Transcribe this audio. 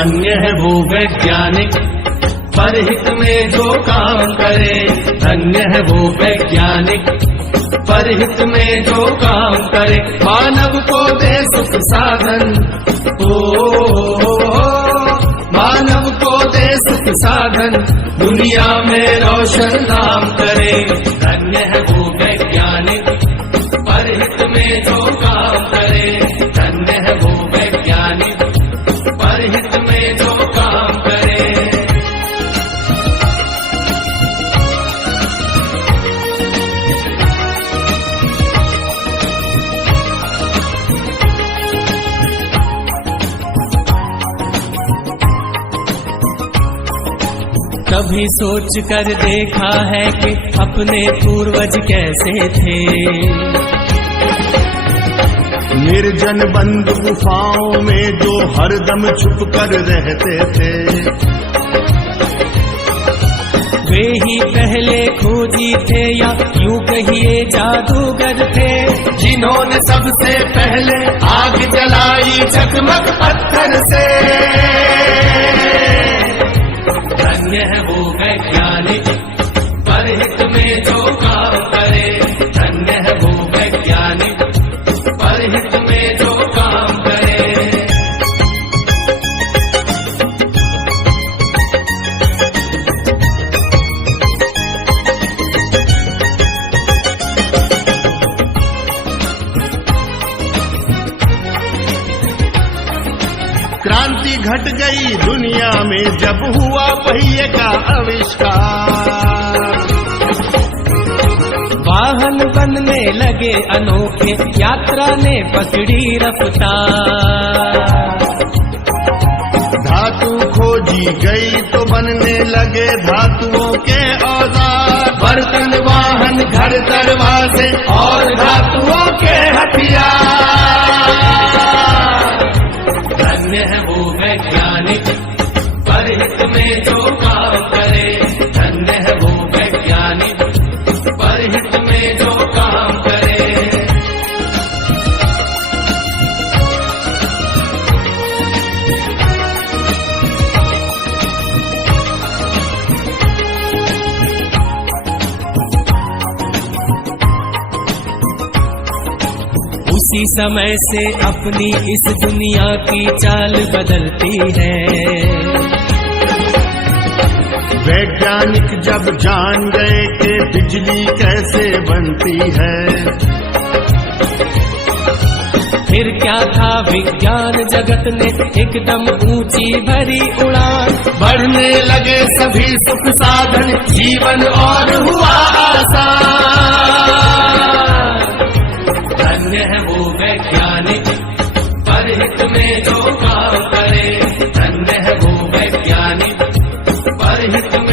धन्य है वो वैज्ञानिक परहित में जो काम करे। धन्य है वो वैज्ञानिक परहित में जो काम करे। मानव को दे सुख साधन, मानव को दे सुख साधन, दुनिया में रोशन नाम करे। धन्य है वो वैज्ञानिक परहित में जो काम करे। धन्य है वो वैज्ञानिक परहित में जो काम करे। कभी सोच कर देखा है कि अपने पूर्वज कैसे थे। निर्जन बंद गुफाओं में जो हरदम छुप कर रहते थे। वे ही पहले खोजी थे या यूं कहिए जादूगर थे, जिन्होंने सबसे पहले आग जलाई चकमक पत्थर से। धन्य है वो वैज्ञानिक परहित में जो काम करे। धन्य है वो वैज्ञानिक परहित में जो काम करे। क्रांति घट गई दुनिया में जब हुआ पहिए का आविष्कार। वाहन बनने लगे अनोखे, यात्रा ने पकड़ी रफ्तार। धातु खोजी गई तो बनने लगे धातुओं के औजार। बर्तन वाहन घर दरवाजे और धातुओं के हथियार। धन्य है वो वैज्ञानिक परहित में जो काम करे। धन्य है वो वैज्ञानिक परहित में जो काम करे। उसी समय से अपनी इस दुनिया की चाल बदलती है। वैज्ञानिक जब जान गए कि बिजली कैसे बनती है। फिर क्या था विज्ञान जगत ने एकदम ऊंची भरी उड़ान। बढ़ने लगे सभी सुख साधन, जीवन और हुआ आसान। धन्य है वो वैज्ञानिक परहित में जो काम करे। धन्य है वो वैज्ञानिक परहित में